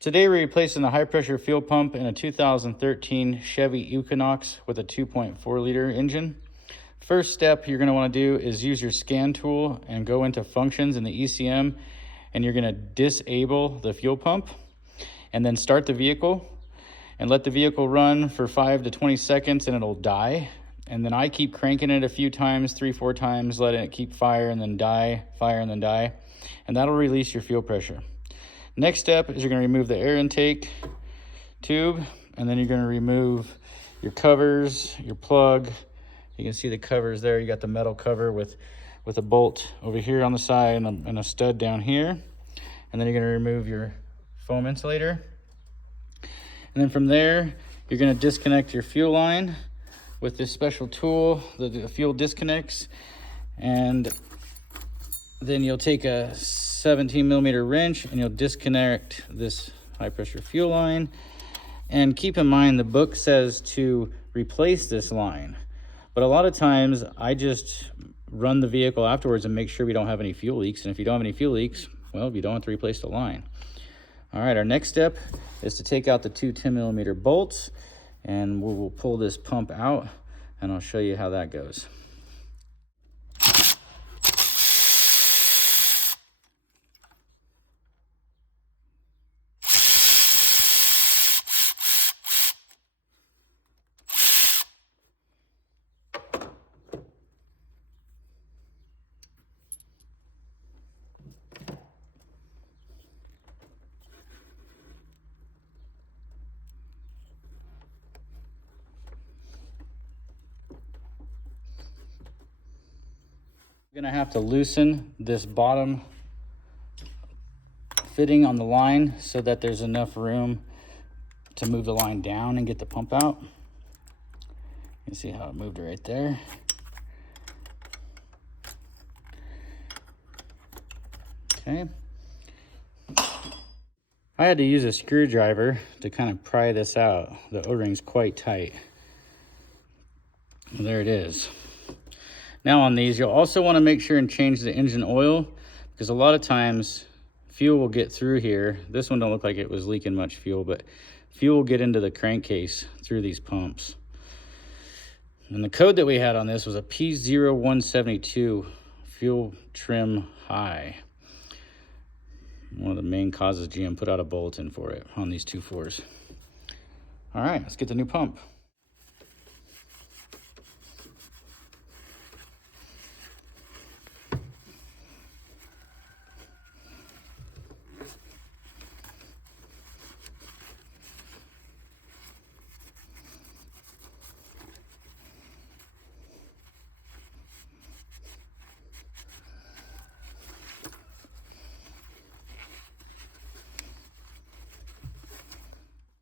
Today we're replacing the high pressure fuel pump in a 2013 Chevy Equinox with a 2.4 liter engine. First step you're going to want to do is use your scan tool and go into functions in the ECM, and you're going to disable the fuel pump and then start the vehicle and let the vehicle run for 5 to 20 seconds and it'll die. And then I keep cranking it a few times, 3-4 times, letting it keep fire and then die, fire and then die, and that'll release your fuel pressure. Next step is you're going to remove the air intake tube, and then you're going to remove your covers, your plug. You can see the covers there. You got the metal cover with a bolt over here on the side and a stud down here. And then you're going to remove your foam insulator. And then from there, you're going to disconnect your fuel line with this special tool, the fuel disconnects. And then you'll take a 17mm wrench and you'll disconnect this high pressure fuel line. And keep in mind, the book says to replace this line, but a lot of times I just run the vehicle afterwards and make sure we don't have any fuel leaks. And if you don't have any fuel leaks, well, you don't have to replace the line. All right, our next step is to take out the two 10mm bolts, and we'll pull this pump out and I'll show you how that goes. You're gonna have to loosen this bottom fitting on the line so that there's enough room to move the line down and get the pump out. You can see how it moved right there. Okay. I had to use a screwdriver to kind of pry this out. The O-ring's quite tight. There it is. Now on these, you'll also want to make sure and change the engine oil, because a lot of times fuel will get through here. This one don't look like it was leaking much fuel, but fuel will get into the crankcase through these pumps. And the code that we had on this was a P0172, fuel trim high. One of the main causes GM put out a bulletin for it on these 2.4s. All right, let's get the new pump.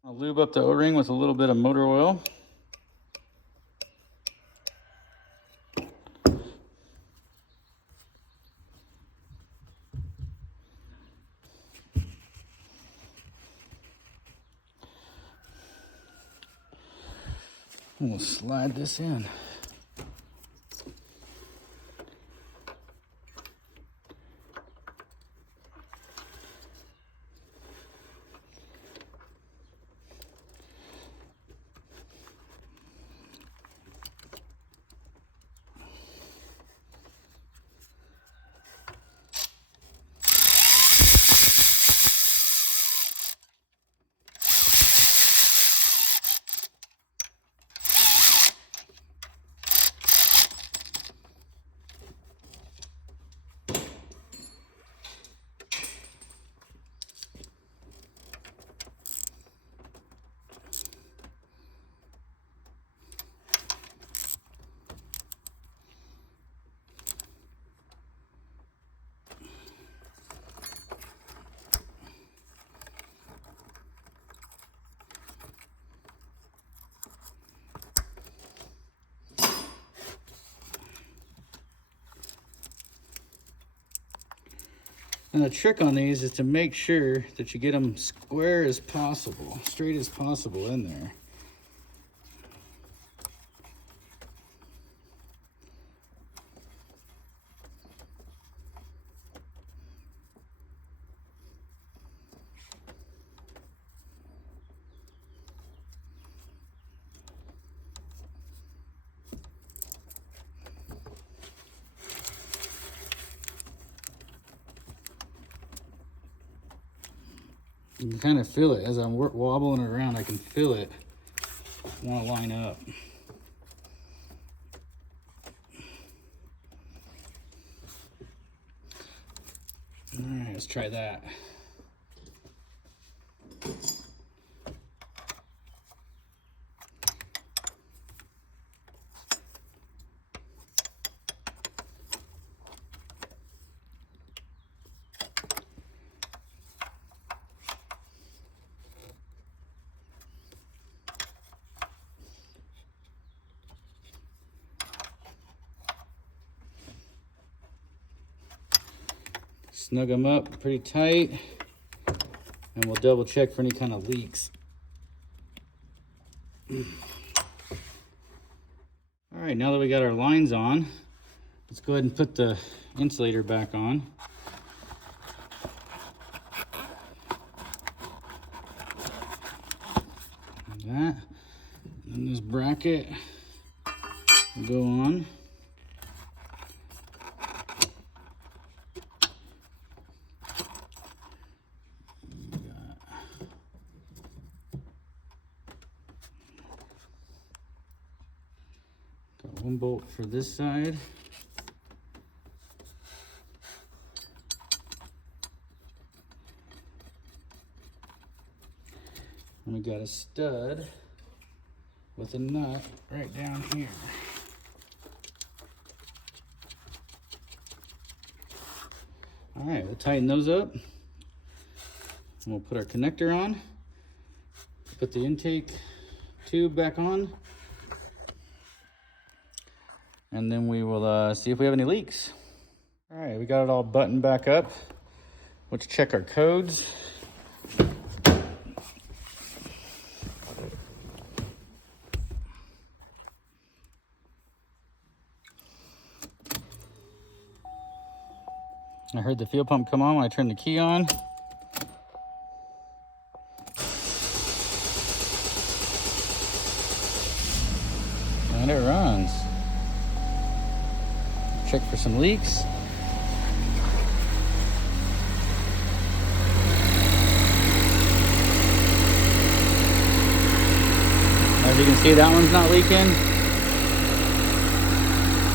I'll lube up the O-ring with a little bit of motor oil. And we'll slide this in. And the trick on these is to make sure that you get them square as possible, straight as possible in there. You can kind of feel it as I'm wobbling it around. I can feel it want to line up. All right, let's try that. Snug them up pretty tight, and we'll double check for any kind of leaks. All right, now that we got our lines on, let's go ahead and put the insulator back on. Like that. And this bracket will go on. Got one bolt for this side. And we got a stud with a nut right down here. All right, we'll tighten those up. And we'll put our connector on. Put the intake tube back on. And then we will see if we have any leaks. All right, we got it all buttoned back up. Let's check our codes. I heard the fuel pump come on when I turned the key on. And it runs. Check for some leaks. As you can see, that one's not leaking.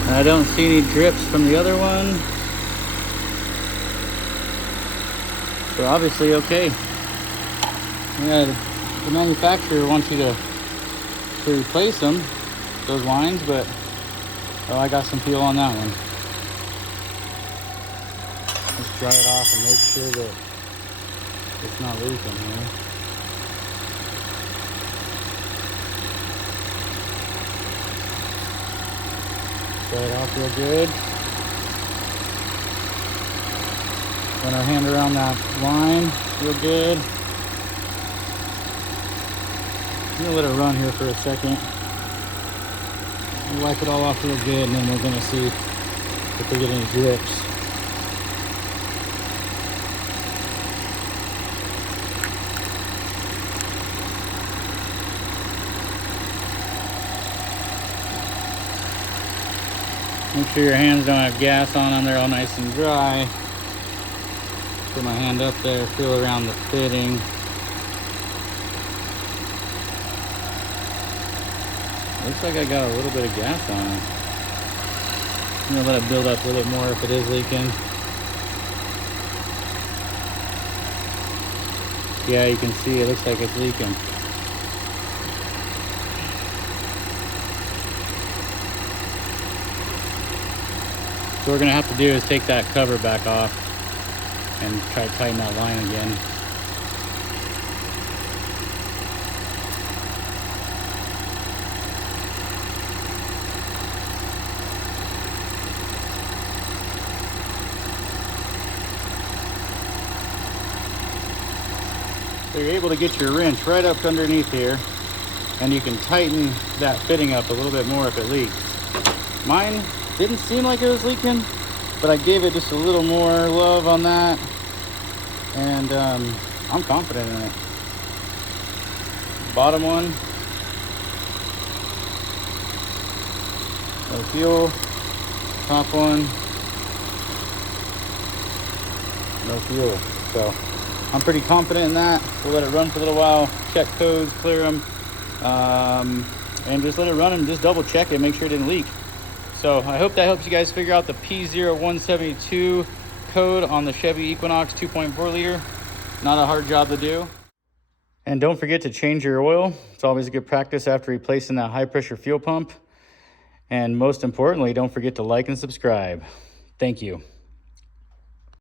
And I don't see any drips from the other one. So obviously okay. Yeah, the manufacturer wants you to replace them, those lines, but oh, I got some fuel on that one. Let's dry it off and make sure that it's not leaking here. Dry it off real good. Run our hand around that line real good. I'm gonna let it run here for a second. We'll wipe it all off real good, and then we're gonna see if we get any drips. Make sure your hands don't have gas on them, they're all nice and dry. Put my hand up there, feel around the fitting. Looks like I got a little bit of gas on it. I'm gonna let it build up a little bit more if it is leaking. Yeah, you can see it looks like it's leaking. So what we're gonna have to do is take that cover back off and try to tighten that line again. So you're able to get your wrench right up underneath here, and you can tighten that fitting up a little bit more if it leaks. Mine didn't seem like it was leaking, but I gave it just a little more love on that, and I'm confident in it. Bottom one, no fuel. Top one, no fuel. So I'm pretty confident in that. We'll let it run for a little while, check codes, clear them, and just let it run and just double check it, make sure it didn't leak. So I hope that helps you guys figure out the P0172 code on the Chevy Equinox 2.4 liter. Not a hard job to do. And don't forget to change your oil. It's always a good practice after replacing that high pressure fuel pump. And most importantly, don't forget to like and subscribe. Thank you.